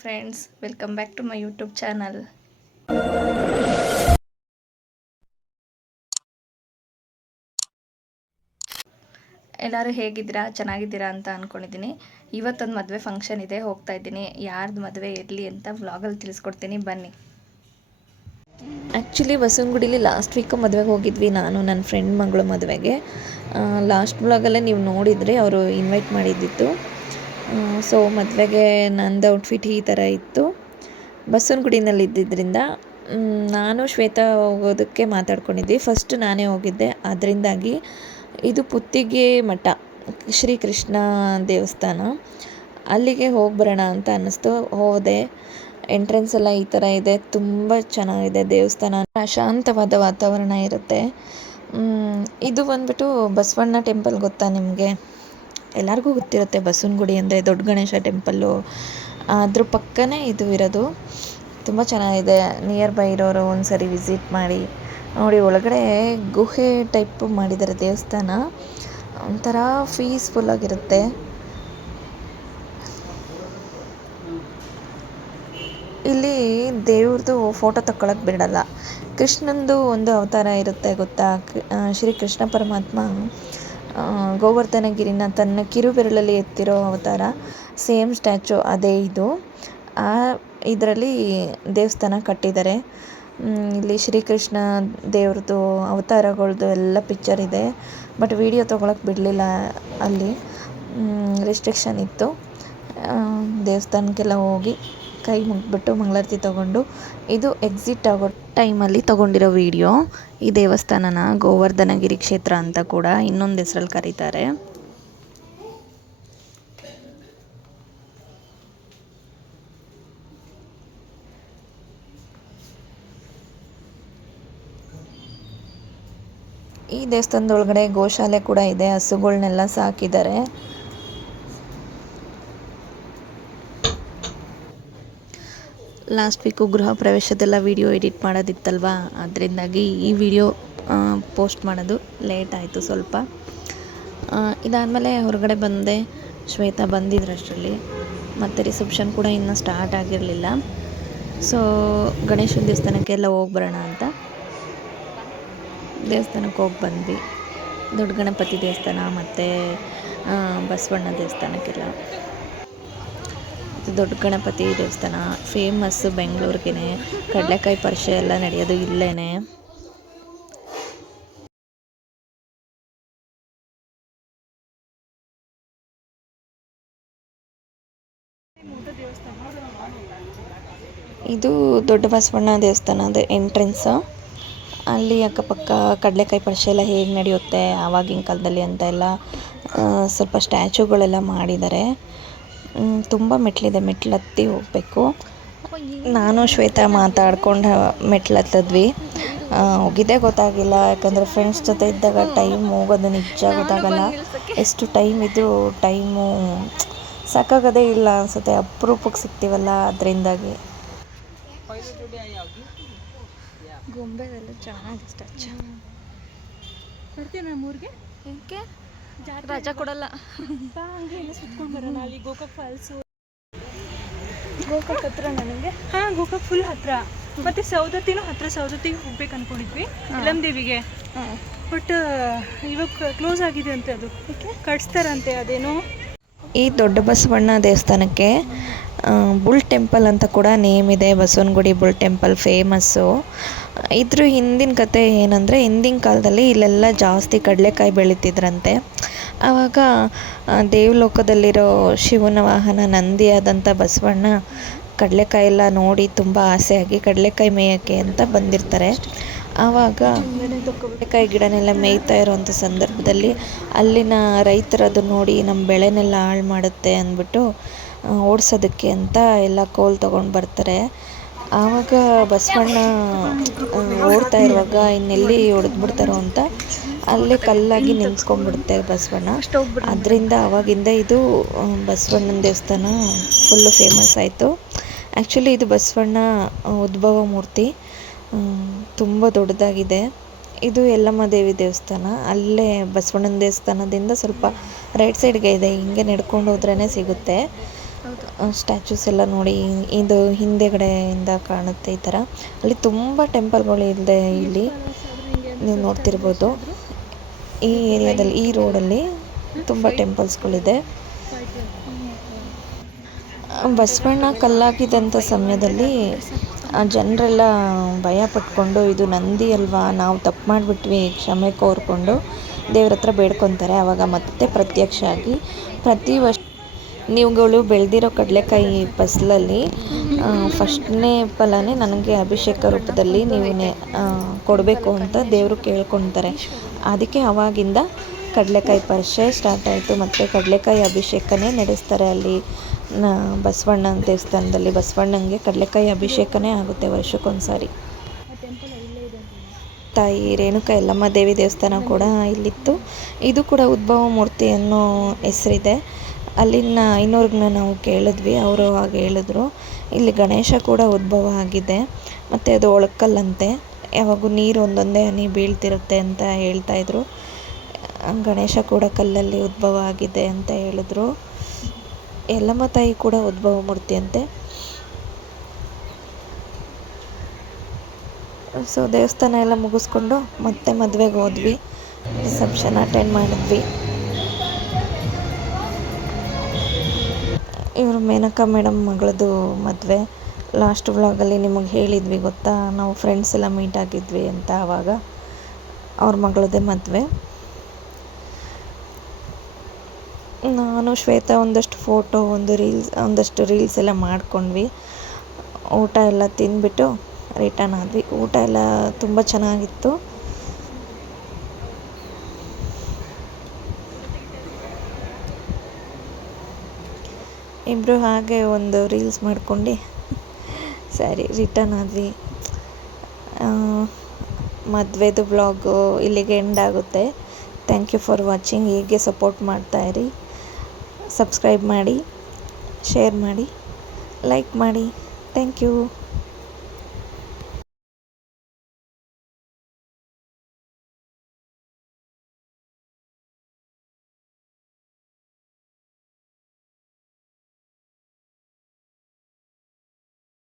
Friends, welcome back to my YouTube channel. ಎಲ್ಲರೂ ಹೇಗಿದ್ದೀರಾ, ಚೆನ್ನಾಗಿದ್ದೀರಾ ಅಂತ ಅಂದ್ಕೊಂಡಿದ್ದೀನಿ. ಇವತ್ತೊಂದು ಮದುವೆ ಫಂಕ್ಷನ್ ಇದೆ, ಹೋಗ್ತಾ ಇದ್ದೀನಿ. ಯಾರ್ದು ಮದುವೆ ಇರಲಿ ಅಂತ ವ್ಲಾಗಲ್ಲಿ ತಿಳಿಸ್ಕೊಡ್ತೀನಿ, ಬನ್ನಿ. ಆ್ಯಕ್ಚುಲಿ ಬಸವನಗುಡಿಲಿ ಲಾಸ್ಟ್ ವೀಕು ಮದುವೆಗೆ ಹೋಗಿದ್ವಿ, ನಾನು ನನ್ನ ಫ್ರೆಂಡ್ ಮಗಳು ಮದುವೆಗೆ. ಲಾಸ್ಟ್ ಬ್ಲಾಗಲ್ಲೇ ನೀವು ನೋಡಿದರೆ ಅವರು ಇನ್ವೈಟ್ ಮಾಡಿದ್ದಿತ್ತು. ಸೊ ಮದುವೆಗೆ ನಂದು ಔಟ್ಫಿಟ್ ಈ ಥರ ಇತ್ತು. ಬಸವನಗುಡಿನಲ್ಲಿ ಇದ್ದಿದ್ದರಿಂದ ನಾನು ಶ್ವೇತಾ ಹೋಗೋದಕ್ಕೆ ಮಾತಾಡ್ಕೊಂಡಿದ್ವಿ. ಫಸ್ಟ್ ನಾನೇ ಹೋಗಿದ್ದೆ, ಅದರಿಂದಾಗಿ ಇದು ಪುತ್ತಿಗೆ ಮಠ, ಶ್ರೀಕೃಷ್ಣ ದೇವಸ್ಥಾನ, ಅಲ್ಲಿಗೆ ಹೋಗಿ ಬರೋಣ ಅಂತ ಅನ್ನಿಸ್ತು. ಹೋದೆ. ಎಂಟ್ರೆನ್ಸ್ ಎಲ್ಲ ಈ ಥರ ಇದೆ, ತುಂಬ ಚೆನ್ನಾಗಿದೆ ದೇವಸ್ಥಾನ, ಶಾಂತವಾದ ವಾತಾವರಣ ಇರುತ್ತೆ. ಇದು ಬಂದ್ಬಿಟ್ಟು ಬಸವಣ್ಣ ಟೆಂಪಲ್ ಗೊತ್ತಾ ನಿಮಗೆ? ಎಲ್ಲರಿಗೂ ಗೊತ್ತಿರುತ್ತೆ, ಬಸವನಗುಡಿ ಅಂದರೆ ದೊಡ್ಡ ಗಣೇಶ ಟೆಂಪಲ್ಲು, ಅದ್ರ ಪಕ್ಕನೇ ಇದು ಇರೋದು. ತುಂಬ ಚೆನ್ನಾಗಿದೆ. ನಿಯರ್ ಬೈ ಇರೋರು ಒಂದು ಸರಿ ವಿಸಿಟ್ ಮಾಡಿ ನೋಡಿ. ಒಳಗಡೆ ಗುಹೆ ಟೈಪ್ ಮಾಡಿದ್ದಾರೆ ದೇವಸ್ಥಾನ, ಒಂಥರ ಪೀಸ್ಫುಲ್ಲಾಗಿರುತ್ತೆ. ಇಲ್ಲಿ ದೇವ್ರದ್ದು ಫೋಟೋ ತಗೊಳಕ್ಕೆ ಬಿಡಲ್ಲ. ಕೃಷ್ಣಂದು ಒಂದು ಅವತಾರ ಇರುತ್ತೆ ಗೊತ್ತಾ? ಶ್ರೀ ಕೃಷ್ಣ ಪರಮಾತ್ಮ ಗೋವರ್ಧನಗಿರಿನ ತನ್ನ ಕಿರುಬೆರಳಲ್ಲಿ ಎತ್ತಿರೋ ಅವತಾರ, ಸೇಮ್ ಸ್ಟ್ಯಾಚು ಅದೇ ಇದು. ಆ ಇದರಲ್ಲಿ ದೇವಸ್ಥಾನ ಕಟ್ಟಿದ್ದಾರೆ. ಇಲ್ಲಿ ಶ್ರೀಕೃಷ್ಣ ದೇವ್ರದ್ದು ಅವತಾರಗಳದ್ದು ಎಲ್ಲ ಪಿಕ್ಚರ್ ಇದೆ. ಬಟ್ ವಿಡಿಯೋ ತೊಗೊಳಕ್ಕೆ ಬಿಡಲಿಲ್ಲ, ಅಲ್ಲಿ ರೆಸ್ಟ್ರಿಕ್ಷನ್ ಇತ್ತು. ದೇವಸ್ಥಾನಕ್ಕೆಲ್ಲ ಹೋಗಿ ಕೈ ಮುಗಿಬಿಟ್ಟು ಮಂಗಳಾರತಿ ತೊಗೊಂಡು, ಇದು ಎಕ್ಸಿಟ್ ಆಗೋ ಟೈಮಲ್ಲಿ ತೊಗೊಂಡಿರೋ ವಿಡಿಯೋ. ಈ ದೇವಸ್ಥಾನನ ಗೋವರ್ಧನಗಿರಿ ಕ್ಷೇತ್ರ ಅಂತ ಕೂಡ ಇನ್ನೊಂದು ಹೆಸರಲ್ಲಿ ಕರೀತಾರೆ. ಈ ದೇವಸ್ಥಾನದೊಳಗಡೆ ಗೋಶಾಲೆ ಕೂಡ ಇದೆ, ಹಸುಗಳನ್ನೆಲ್ಲ ಸಾಕಿದ್ದಾರೆ. ಲಾಸ್ಟ್ ವೀಕು ಗೃಹ ಪ್ರವೇಶದೆಲ್ಲ ವಿಡಿಯೋ ಎಡಿಟ್ ಮಾಡೋದಿತ್ತಲ್ವ, ಅದರಿಂದಾಗಿ ಈ ವಿಡಿಯೋ ಪೋಸ್ಟ್ ಮಾಡೋದು ಲೇಟ್ ಆಯಿತು ಸ್ವಲ್ಪ. ಇದಾದಮೇಲೆ ಹೊರಗಡೆ ಬಂದೆ. ಶ್ವೇತಾ ಬಂದಿದ್ರಷ್ಟರಲ್ಲಿ, ಮತ್ತು ರಿಸೆಪ್ಷನ್ ಕೂಡ ಇನ್ನೂ ಸ್ಟಾರ್ಟ್ ಆಗಿರಲಿಲ್ಲ. ಸೊ ಗಣೇಶನ ದೇವಸ್ಥಾನಕ್ಕೆಲ್ಲ ಹೋಗಿ ಬರೋಣ ಅಂತ ದೇವಸ್ಥಾನಕ್ಕೆ ಹೋಗಿ ಬಂದ್ವಿ. ದೊಡ್ಡ ಗಣಪತಿ ದೇವಸ್ಥಾನ ಮತ್ತು ಬಸವಣ್ಣ ದೇವಸ್ಥಾನಕ್ಕೆಲ್ಲ. ದೊಡ್ಡ ಗಣಪತಿ ದೇವಸ್ಥಾನ ಫೇಮಸ್ಸು ಬೆಂಗಳೂರಿಗೆ. ಕಡಲೆಕಾಯಿ ಪರಿಷೆ ಎಲ್ಲ ನಡೆಯೋದು ಇಲ್ಲೇ. ಇದು ದೊಡ್ಡ ಬಸವಣ್ಣ ದೇವಸ್ಥಾನದ ಎಂಟ್ರೆನ್ಸ್. ಅಲ್ಲಿ ಅಕ್ಕಪಕ್ಕ ಕಡಲೆಕಾಯಿ ಪರಿಷೆ ಎಲ್ಲ ಹೇಗೆ ನಡೆಯುತ್ತೆ ಆವಾಗಿನ ಕಾಲದಲ್ಲಿ ಅಂತ ಎಲ್ಲ ಸ್ವಲ್ಪ ಸ್ಟ್ಯಾಚುಗಳೆಲ್ಲ ಮಾಡಿದ್ದಾರೆ. ತುಂಬ ಮೆಟ್ಲಿದೆ, ಮೆಟ್ಲತ್ತಿ ಹೋಗಬೇಕು. ನಾನು ಶ್ವೇತಾ ಮಾತಾಡ್ಕೊಂಡು ಮೆಟ್ಲತ್ತಿದ್ವಿ. ಹೋಗಿದ್ದೇ ಗೊತ್ತಾಗಿಲ್ಲ, ಯಾಕಂದರೆ ಫ್ರೆಂಡ್ಸ್ ಜೊತೆ ಇದ್ದಾಗ ಟೈಮ್ ಹೋಗೋದು ನಿಜ ಗೊತ್ತಾಗಲ್ಲ. ಎಷ್ಟು ಟೈಮ್ ಇದು, ಟೈಮು ಸಾಕಾಗೋದೇ ಇಲ್ಲ ಅನಿಸುತ್ತೆ. ಅಪರೂಪಕ್ಕೆ ಸಿಗ್ತೀವಲ್ಲ, ಅದರಿಂದಾಗಿ. ಗೊಂಬೆದೆಲ್ಲ ಚೆನ್ನಾಗಿದೆ ಸ್ಟ್ಯಾಚು. ಬರ್ತೀವಿ ನಮ್ಮೂರಿಗೆ. ಏಕೆ ರಜಾ ಕೊಡಲ್ಲ? ಹಂಗೆ ಸುತ್ಕೊಂಡು ಬರೋಣ. ಅಲ್ಲಿ ಗೋಕಾಕ್ ಫಾಲ್ಸು, ಗೋಕಾಕ್ ಹತ್ರ ನನಗೆ. ಹಾಂ, ಗೋಕಾಕ್ ಫುಲ್ ಹತ್ರ. ಮತ್ತು ಸೌದತ್ತಿನೂ ಹತ್ರ, ಸೌದತ್ತಿಗೆ ಹೋಗ್ಬೇಕು ಅಂದ್ಕೊಂಡಿದ್ವಿ ಇಲಂದೇವಿಗೆ. ಬಟ್ ಇವಾಗ ಕ್ಲೋಸ್ ಆಗಿದೆ ಅಂತೆ, ಅದು ಕಟ್ಸ್ತಾರಂತೆ ಅದೇನೋ. ಈ ದೊಡ್ಡ ಬಸವಣ್ಣ ದೇವಸ್ಥಾನಕ್ಕೆ ಬುಲ್ ಟೆಂಪಲ್ ಅಂತ ಕೂಡ ನೇಮ್ ಇದೆ. Basavanagudi bull temple famous. ಇದ್ರ ಹಿಂದಿನ ಕತೆ ಏನಂದರೆ, ಹಿಂದಿನ ಕಾಲದಲ್ಲಿ ಇಲ್ಲೆಲ್ಲ ಜಾಸ್ತಿ ಕಡಲೆಕಾಯಿ ಬೆಳೀತಿದ್ರಂತೆ. ಆವಾಗ ದೇವಲೋಕದಲ್ಲಿರೋ ಶಿವನ ವಾಹನ ನಂದಿಯಾದಂಥ ಬಸವಣ್ಣ ಕಡಲೆಕಾಯಿ ಎಲ್ಲ ನೋಡಿ ತುಂಬ ಆಸೆಯಾಗಿ ಕಡಲೆಕಾಯಿ ಮೇಯೋಕ್ಕೆ ಅಂತ ಬಂದಿರ್ತಾರೆ. ಆವಾಗ ಕಡಲೆಕಾಯಿ ಗಿಡನೆಲ್ಲ ಮೇಯ್ತಾ ಇರೋವಂಥ ಸಂದರ್ಭದಲ್ಲಿ ಅಲ್ಲಿನ ರೈತರು ಅದು ನೋಡಿ ನಮ್ಮ ಬೆಳೆನೆಲ್ಲ ಹಾಳು ಮಾಡುತ್ತೆ ಅಂದ್ಬಿಟ್ಟು ಓಡಿಸೋದಕ್ಕೆ ಅಂತ ಎಲ್ಲ ಕೋಲ್ ತೊಗೊಂಡು ಬರ್ತಾರೆ. ಆವಾಗ ಬಸವಣ್ಣ ಓಡ್ತಾ ಇರುವಾಗ ಇನ್ನೆಲ್ಲಿ ಹೊಡೆದ್ಬಿಡ್ತಾರೋ ಅಂತ ಅಲ್ಲೇ ಕಲ್ಲಾಗಿ ನಿಂತ್ಕೊಂಡ್ಬಿಡುತ್ತೆ ಬಸವಣ್ಣ. ಅದರಿಂದ ಆವಾಗಿಂದ ಇದು ಬಸವಣ್ಣನ ದೇವಸ್ಥಾನ ಫುಲ್ಲು ಫೇಮಸ್ ಆಯಿತು. ಆ್ಯಕ್ಚುಲಿ ಇದು ಬಸವಣ್ಣ ಉದ್ಭವ ಮೂರ್ತಿ, ತುಂಬ ದೊಡ್ಡದಾಗಿದೆ. ಇದು ಯಲ್ಲಮ್ಮ ದೇವಿ ದೇವಸ್ಥಾನ, ಅಲ್ಲೇ ಬಸವಣ್ಣನ ದೇವಸ್ಥಾನದಿಂದ ಸ್ವಲ್ಪ ರೈಟ್ ಸೈಡ್ಗೆ ಇದೆ, ಹಿಂಗೆ ನಡ್ಕೊಂಡು ಹೋದ್ರೇ ಸಿಗುತ್ತೆ. ಹೌದು. ಸ್ಟ್ಯಾಚ್ಯೂಸ್ ಎಲ್ಲ ನೋಡಿ, ಇದು ಹಿಂದೆಗಡೆಯಿಂದ ಕಾಣುತ್ತೆ ಈ ಥರ. ಅಲ್ಲಿ ತುಂಬ ಟೆಂಪಲ್ಗಳು ಇದೆ. ಇಲ್ಲಿ ನೀವು ನೋಡ್ತಿರ್ಬೋದು, ಈ ಏರಿಯಾದಲ್ಲಿ, ಈ ರೋಡಲ್ಲಿ ತುಂಬ ಟೆಂಪಲ್ಸ್ಗಳಿದೆ. ಬಸವಣ್ಣ ಕಲ್ಲಾಗಿದ್ದಂಥ ಸಮಯದಲ್ಲಿ ಜನರೆಲ್ಲ ಭಯ ಪಟ್ಕೊಂಡು, ಇದು ನಂದಿ ಅಲ್ವಾ, ನಾವು ತಪ್ಪು ಮಾಡಿಬಿಟ್ವಿ, ಕ್ಷಮೆ ಕೋರ್ಕೊಂಡು ದೇವ್ರ ಹತ್ರ ಬೇಡ್ಕೊತಾರೆ. ಆವಾಗ ಮತ್ತೆ ಪ್ರತ್ಯಕ್ಷ ಆಗಿ ಪ್ರತಿ ವರ್ಷ ನೀವುಗಳು ಬೆಳೆದಿರೋ ಕಡಲೆಕಾಯಿ ಫಸಲಲ್ಲಿ ಫಸ್ಟ್ನೇ ಫಲನೇ ನನಗೆ ಅಭಿಷೇಕ ರೂಪದಲ್ಲಿ ನೀವು ಕೊಡಬೇಕು ಅಂತ ದೇವರು ಕೇಳ್ಕೊತಾರೆ. ಅದಕ್ಕೆ ಆವಾಗಿಂದ ಕಡಲೆಕಾಯಿ ಪರಿಷೆ ಸ್ಟಾರ್ಟ್ ಆಯಿತು. ಮತ್ತು ಕಡಲೆಕಾಯಿ ಅಭಿಷೇಕನೇ ನಡೆಸ್ತಾರೆ ಅಲ್ಲಿ ಬಸವಣ್ಣನ ದೇವಸ್ಥಾನದಲ್ಲಿ. ಬಸವಣ್ಣನಿಗೆ ಕಡಲೆಕಾಯಿ ಅಭಿಷೇಕನೇ ಆಗುತ್ತೆ ವರ್ಷಕ್ಕೊಂದ್ಸಾರಿ. ತಾಯಿ ರೇಣುಕಾ ಯಲ್ಲಮ್ಮ ದೇವಿ ದೇವಸ್ಥಾನ ಕೂಡ ಇಲ್ಲಿತ್ತು. ಇದು ಕೂಡ ಉದ್ಭವ ಮೂರ್ತಿ ಅನ್ನೋ ಹೆಸರಿದೆ. ಅಲ್ಲಿನ ಐನೂರನ್ನ ನಾವು ಕೇಳಿದ್ವಿ, ಅವರು ಹಾಗೆ ಹೇಳಿದ್ರು. ಇಲ್ಲಿ ಗಣೇಶ ಕೂಡ ಉದ್ಭವ ಆಗಿದೆ, ಮತ್ತು ಅದು ಒಳಕಲ್ಲಂತೆ, ಯಾವಾಗೂ ನೀರು ಒಂದೊಂದೇ ಹನಿ ಬೀಳ್ತಿರುತ್ತೆ ಅಂತ ಹೇಳ್ತಾಯಿದ್ರು. ಗಣೇಶ ಕೂಡ ಕಲ್ಲಲ್ಲಿ ಉದ್ಭವ ಆಗಿದೆ ಅಂತ ಹೇಳಿದ್ರು. ಯಲ್ಲಮ್ಮ ತಾಯಿ ಕೂಡ ಉದ್ಭವ ಮೂರ್ತಿ ಅಂತೆ. ಸೊ ದೇವಸ್ಥಾನ ಎಲ್ಲ ಮುಗಿಸ್ಕೊಂಡು ಮತ್ತೆ ಮದುವೆಗೆ ಹೋದ್ವಿ, ರಿಸೆಪ್ಷನ್ ಅಟೆಂಡ್ ಮಾಡಿದ್ವಿ. ಇವರು ಮೇನಕಾ ಮೇಡಮ್ ಮಗಳದು ಮದುವೆ. ಲಾಸ್ಟ್ ವ್ಲಾಗಲ್ಲಿ ನಿಮಗೆ ಹೇಳಿದ್ವಿ ಗೊತ್ತಾ, ನಾವು ಫ್ರೆಂಡ್ಸ್ ಎಲ್ಲ ಮೀಟ್ ಆಗಿದ್ವಿ ಅಂತ. ಆವಾಗ ಅವ್ರ ಮಗಳದೇ ಮದುವೆ. ನಾನು ಶ್ವೇತಾ ಒಂದಷ್ಟು ಫೋಟೋ, ಒಂದಷ್ಟು ರೀಲ್ಸ್ ಎಲ್ಲ ಮಾಡ್ಕೊಂಡ್ವಿ. ಊಟ ಎಲ್ಲ ತಿಂದ್ಬಿಟ್ಟು ರಿಟರ್ನ್ ಆದ್ವಿ. ಊಟ ಎಲ್ಲ ತುಂಬ ಚೆನ್ನಾಗಿತ್ತು. ಇಬ್ಬರು ಹಾಗೆ ಒಂದು ರೀಲ್ಸ್ ಮಾಡ್ಕೊಂಡು ಸರಿ ರಿಟರ್ನ್ ಆದ್ವಿ. ಮದುವೆದು ವ್ಲಾಗು ಇಲ್ಲಿಗೆ ಎಂಡ್ ಆಗುತ್ತೆ. Thank you for watching. ಹೀಗೆ ಸಪೋರ್ಟ್ ಮಾಡ್ತಾಯಿರಿ. ಸಬ್ಸ್ಕ್ರೈಬ್ ಮಾಡಿ, ಶೇರ್ ಮಾಡಿ, ಲೈಕ್ ಮಾಡಿ. Thank you.